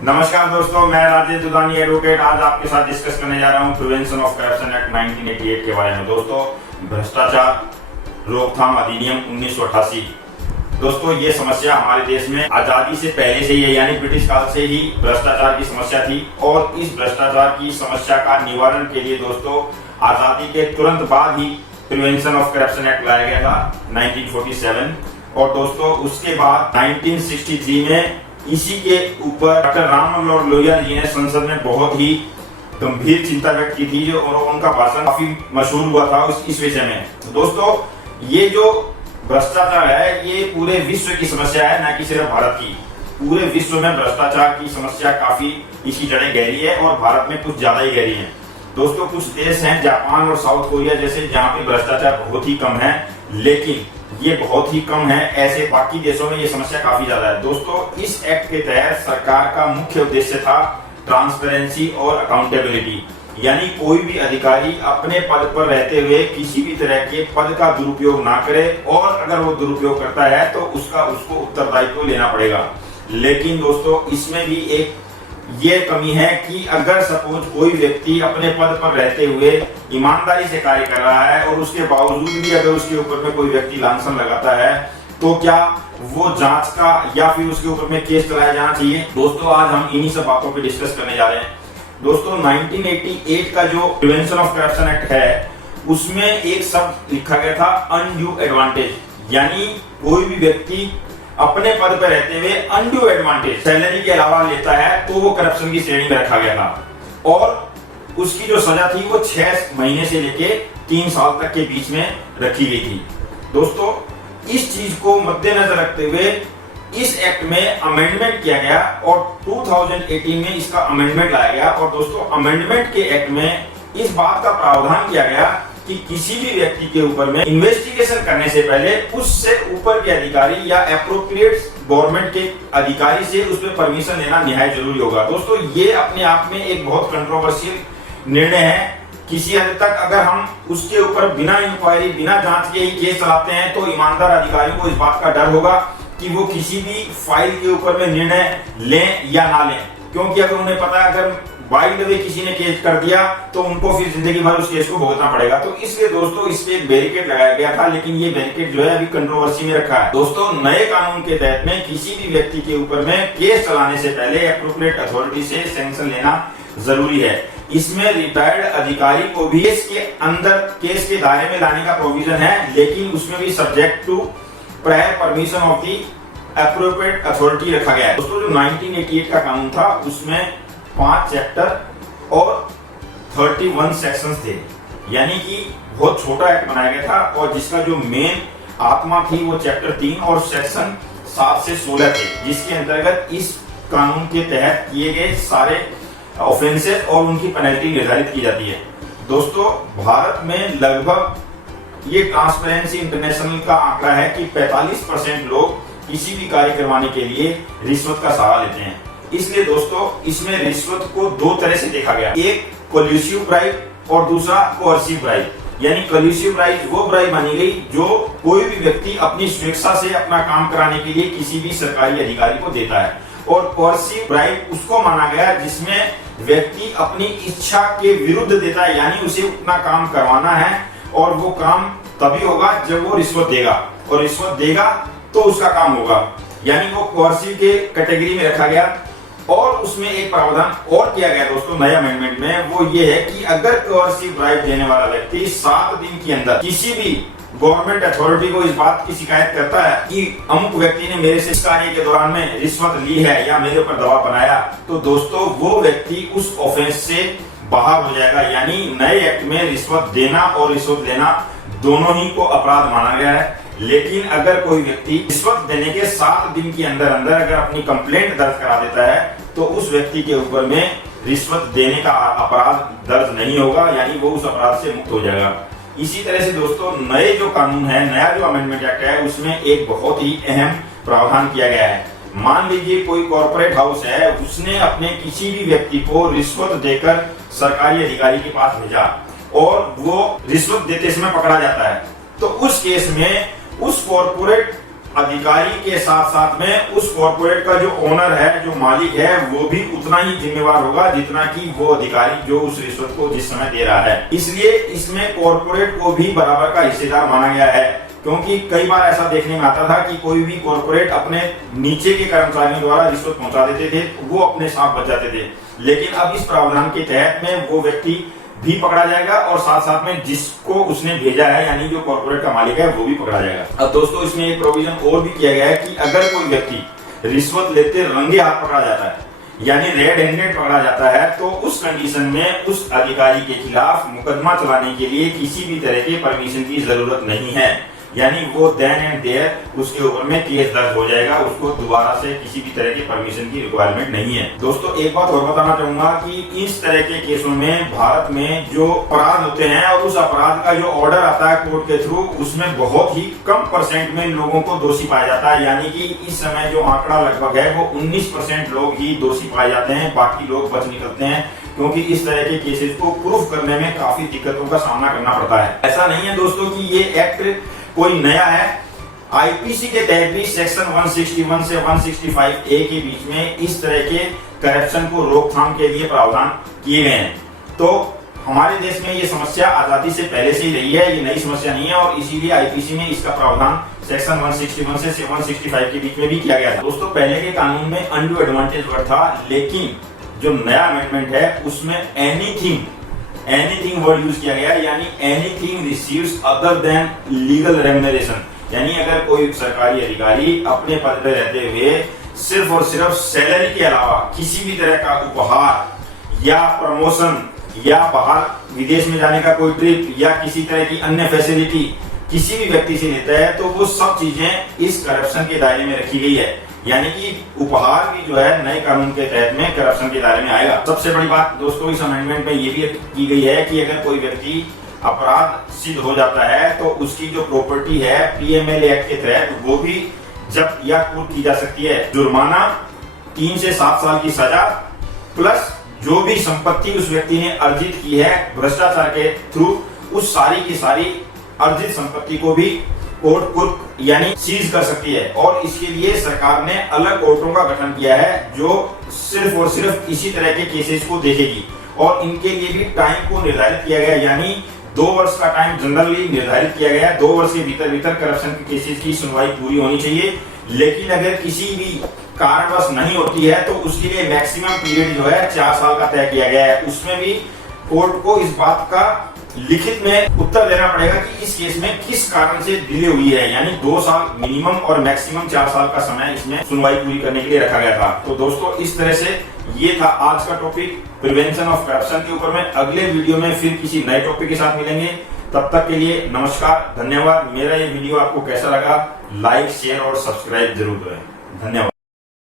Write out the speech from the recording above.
नमस्कार दोस्तों, मैं राजेश दुधानी एडवोकेट आज आपके साथ डिस्कस करने जा रहा हूं प्रिवेंशन ऑफ करप्शन एक्ट 1988 के बारे में। दोस्तों, भ्रष्टाचार रोकथाम अधिनियम 1988। दोस्तों, ये समस्या हमारे देश में आजादी से पहले से ही है, यानी ब्रिटिश काल से ही भ्रष्टाचार की समस्या थी। और इस भ्रष्टाचार की समस्या का निवारण के लिए दोस्तों आजादी के तुरंत बाद ही प्रिवेंशन ऑफ करप्शन एक्ट लाया गया था 1947। और दोस्तों उसके बाद 1963 में इसी के ऊपर डॉक्टर राम मनोहर लोहिया जी ने संसद में बहुत ही गंभीर चिंता व्यक्त की थी और उनका भाषण काफी मशहूर हुआ था इस विषय में। दोस्तों, ये जो भ्रष्टाचार है ये पूरे विश्व की समस्या है, न कि सिर्फ भारत की। पूरे विश्व में भ्रष्टाचार की समस्या काफी इसकी जड़ें गहरी है और भारत में कुछ ज्यादा ही गहरी है। दोस्तों, कुछ देश हैं जापान और साउथ कोरिया जैसे, जहाँ पे भ्रष्टाचार बहुत ही कम है, लेकिन ये बहुत ही कम है। ऐसे बाकी देशों में ये समस्या काफी ज्यादा है। दोस्तों, इस एक्ट के तहत सरकार का मुख्य उद्देश्य था ट्रांसपेरेंसी और अकाउंटेबिलिटी, यानी कोई भी अधिकारी अपने पद पर रहते हुए किसी भी तरह के पद का दुरुपयोग ना करे, और अगर वो दुरुपयोग करता है तो उसको उत्तरदायित्व लेना पड़ेगा। लेकिन दोस्तों, इसमें भी एक ये कमी है कि अगर सपोज कोई व्यक्ति अपने पद पर रहते हुए ईमानदारी से कार्य कर रहा है और उसके बावजूद भी अगर उसके ऊपर में कोई व्यक्ति लांछन लगाता है, तो क्या वो जांच का या फिर उसके ऊपर में केस चलाया जाना चाहिए? दोस्तों, आज हम इन्हीं सब बातों पे डिस्कस करने जा रहे हैं। दोस्तों, 1988 का जो प्रिवेंशन ऑफ करप्शन एक्ट है उसमें एक शब्द लिखा गया था अनड्यू एडवांटेज, यानी कोई भी व्यक्ति अपने पद पर रहते हुए अनड्यू एडवांटेज सैलरी के अलावा लेता है तो वो करप्शन की श्रेणी में रखा गया था। और उसकी जो सजा थी वो 6 महीने से लेके 3 साल तक के बीच में रखी गई थी। दोस्तों, इस चीज को मद्देनजर रखते हुए इस एक्ट में अमेंडमेंट किया गया और 2018 में इसका अमेंडमेंट लाया गया। और दोस्तों, अमेंडमेंट के एक्ट में इस बात का प्रावधान किया गया कि किसी भी व्यक्ति के ऊपर में इन्वेस्टिगेशन करने से पहले उससे ऊपर के अधिकारी या एप्रोप्रिएट गवर्नमेंट के अधिकारी से उस पर परमिशन लेना निहायत जरूरी होगा। दोस्तों, ये अपने आप में एक बहुत कंट्रोवर्शियल निर्णय है। किसी हद तक अगर हम उसके ऊपर बिना इंक्वायरी बिना जांच के ही केस चलाते हैं तो ईमानदार अधिकारी को इस बात का डर होगा कि वो किसी भी फाइल के ऊपर में निर्णय लें या ना लें, क्योंकि अगर उन्हें पता है अगर बाय द वे किसी ने केस कर दिया तो उनको फिर जिंदगी भर उस केस को भुगतना पड़ेगा। तो इसलिए दोस्तों इस पे एक बैरिकेड लगाया गया था, लेकिन ये बैरिकेड जो है अभी कंट्रोवर्सी में रखा है। दोस्तों, नए कानून के तहत में किसी भी व्यक्ति के ऊपर में केस चलाने से पहले एप्रोप्रिएट अथॉरिटी से सैंक्शन लेना जरूरी है। इसमें रिटायर्ड अधिकारी को भी इसके अंदर केस के दायरे में लाने का प्रोविजन है, लेकिन उसमें भी subject to prior permission of the appropriate authority रखा गया है। दोस्तों, जो 1988 का कानून था उसमें 5 चैप्टर और 31 सेक्शंस थे, यानी कि बहुत छोटा एक्ट बनाया गया था। और जिसका जो मेन आत्मा थी वो चैप्टर 3 और सेक्शन 7 से 16 थे, जिसके अंतर्गत इस कानून के तहत किए गए सारे ऑफेंसेस और उनकी पेनल्टी निर्धारित की जाती है। दोस्तों, भारत में लगभग ये ट्रांसपेरेंसी इंटरनेशनल का आंकड़ा है कि 45% लोग किसी भी कार्य करवाने के लिए रिश्वत का सहारा लेते हैं। इसलिए दोस्तों, इसमें रिश्वत को 2 तरह से देखा गया, एक कोल्यूसिव ब्राइब और दूसरा कोअर्सिव ब्राइब। यानी कोल्यूसिव ब्राइब वो ब्राइब मानी गई जो कोई भी व्यक्ति अपनी स्वेच्छा से अपना काम कराने के लिए किसी भी सरकारी अधिकारी को देता है, और कोअर्सिव ब्राइब उसको माना गया जिसमें व्यक्ति अपनी इच्छा के विरुद्ध देता है, यानी उसे उतना काम करवाना है और वो काम तभी होगा जब वो रिश्वत देगा, और रिश्वत देगा तो उसका काम होगा, यानी वो कोअर्सिव के कैटेगरी में रखा गया। और उसमें एक प्रावधान और किया गया दोस्तों नए अमेंडमेंट में, वो ये है कि अगर कोअर्सिव ब्राइब देने वाला व्यक्ति 7 दिन के अंदर किसी भी गवर्नमेंट अथॉरिटी को इस बात की शिकायत करता है कि अमुक व्यक्ति ने मेरे से इस कार्य के दौरान में रिश्वत ली है या मेरे ऊपर दबाव बनाया, तो दोस्तों वो व्यक्ति उस ऑफेंस से बाहर हो जाएगा। यानी नए एक्ट में रिश्वत देना और रिश्वत लेना दोनों ही को अपराध माना गया है। लेकिन अगर कोई व्यक्ति रिश्वत देने के 7 दिन के अंदर अंदर अगर अपनी कंप्लेंट दर्ज करा देता है तो उस व्यक्ति के ऊपर में रिश्वत देने का अपराध दर्ज नहीं होगा, यानी वो उस अपराध से मुक्त हो जाएगा। इसी तरह से दोस्तों, नए जो कानून है, नया जो अमेंडमेंट एक्ट है, उसमें एक बहुत ही अहम प्रावधान किया गया है। मान लीजिए कोई कॉर्पोरेट हाउस है, उसने अपने किसी भी व्यक्ति को रिश्वत देकर सरकारी अधिकारी के पास भेजा और वो रिश्वत देते समय पकड़ा जाता है, तो उस केस में उस कॉर्पोरेट अधिकारी के साथ साथ में उस कॉर्पोरेट का जो ओनर है, जो मालिक है, वो भी उतना ही जिम्मेवार होगा जितना कि वो अधिकारी जो उस रिश्वत को जिस समय दे रहा है। इसलिए इसमें कॉर्पोरेट को भी बराबर का हिस्सेदार माना गया है, क्योंकि कई बार ऐसा देखने में आता था कि कोई भी कॉर्पोरेट अपने नीचे के कर्मचारियों द्वारा रिश्वत पहुंचा देते थे, वो अपने साथ बच जाते थे। लेकिन अब इस प्रावधान के तहत में वो व्यक्ति भी पकड़ा जाएगा और साथ साथ में जिसको उसने भेजा है, यानी जो कॉर्पोरेट का मालिक है, वो भी पकड़ा जाएगा। अब दोस्तों इसमें एक प्रोविजन और भी किया गया है कि अगर कोई व्यक्ति रिश्वत लेते रंगे हाथ पकड़ा जाता है, यानी रेड हैंडेड पकड़ा जाता है, तो उस कंडीशन में उस अधिकारी के खिलाफ मुकदमा चलाने के लिए किसी भी तरह के परमिशन की जरूरत नहीं है। यानी वो देन एंड देयर उसके ऊपर में केस दर्ज हो जाएगा, उसको दोबारा से किसी भी तरह की परमिशन की रिक्वायरमेंट नहीं है। दोस्तों एक बात और बताना चाहूंगा कि इस तरह के केसों में भारत में जो अपराध होते हैं और उस अपराध का जो ऑर्डर आता है कोर्ट के थ्रू, उसमें बहुत ही कम परसेंट में लोगों को दोषी पाया जाता है। यानी कि इस समय जो आंकड़ा लगभग है वो 19% लोग ही दोषी पाए जाते हैं, बाकी लोग बच निकलते हैं, क्योंकि इस तरह के केसेस को प्रूफ करने में काफी दिक्कतों का सामना करना पड़ता है। ऐसा नहीं है दोस्तों कि ये एक्ट कोई नया है। आईपीसी के तहत भी सेक्शन 161 से 165 ए के बीच में इस तरह के करप्शन को रोकथाम के लिए प्रावधान किए गए हैं। तो हमारे देश में ये समस्या आजादी से पहले से ही रही है, ये नई समस्या नहीं है, और इसीलिए आईपीसी में इसका प्रावधान सेक्शन 161 से 165 के बीच में भी किया गया था। दोस्तों पहले के कानून में अनडू एडवांटेज वर्ड था, लेकिन जो नया अमेंडमेंट है उसमें एनीथिंग वर्ड यूज किया गया, यानी anything receives other than legal remuneration. यानी अगर कोई सरकारी अधिकारी अपने पद पर रहते हुए सिर्फ और सिर्फ सैलरी के अलावा किसी भी तरह का उपहार या प्रमोशन या बाहर विदेश में जाने का कोई ट्रिप या किसी तरह की अन्य फैसिलिटी किसी भी व्यक्ति से लेता है, तो वो सब चीजें इस करप्शन के दायरे में रखी गई है। यानी कि उपहार भी जो है नए कानून के तहत में करप्शन के दायरे में आएगा। सबसे बड़ी बात दोस्तों इस अमेंडमेंट में ये भी की गई है कि अगर कोई व्यक्ति अपराध सिद्ध हो जाता है तो उसकी जो प्रॉपर्टी है पीएमएल एक्ट के तहत वो भी जब्त या कुर्क की जा सकती है। जुर्माना, 3 से 7 साल की सजा, प्लस जो भी संपत्ति उस व्यक्ति ने अर्जित की है भ्रष्टाचार के थ्रू, उस सारी की सारी अर्जित संपत्ति को भी कोर्ट कुर्क यानी सीज कर सकती है। और इसके लिए सरकार ने अलग कोर्टों का गठन किया है जो सिर्फ और सिर्फ इसी तरह के केसेस को देखेगी, और इनके लिए भी टाइम को निर्धारित किया गया, यानी 2 वर्ष का टाइम जनरली निर्धारित किया गया है। 2 वर्ष के भीतर करप्शन के केसेस की सुनवाई पूरी होनी चाहिए। लेकिन अगर किसी भी कारणवश नहीं होती है तो उसके लिए मैक्सिमम पीरियड जो है 4 साल का तय किया गया है। उसमें भी कोर्ट को इस बात का लिखित में उत्तर देना पड़ेगा कि इस केस में किस कारण से डिले हुई है, यानी 2 साल मिनिमम और मैक्सिमम 4 साल का समय इसमें सुनवाई पूरी करने के लिए रखा गया था। तो दोस्तों इस तरह से ये था आज का टॉपिक प्रिवेंशन ऑफ करप्शन के ऊपर में। अगले वीडियो में फिर किसी नए टॉपिक के साथ मिलेंगे, तब तक के लिए नमस्कार, धन्यवाद। मेरा ये वीडियो आपको कैसा लगा, लाइक शेयर और सब्सक्राइब जरूर करें। धन्यवाद।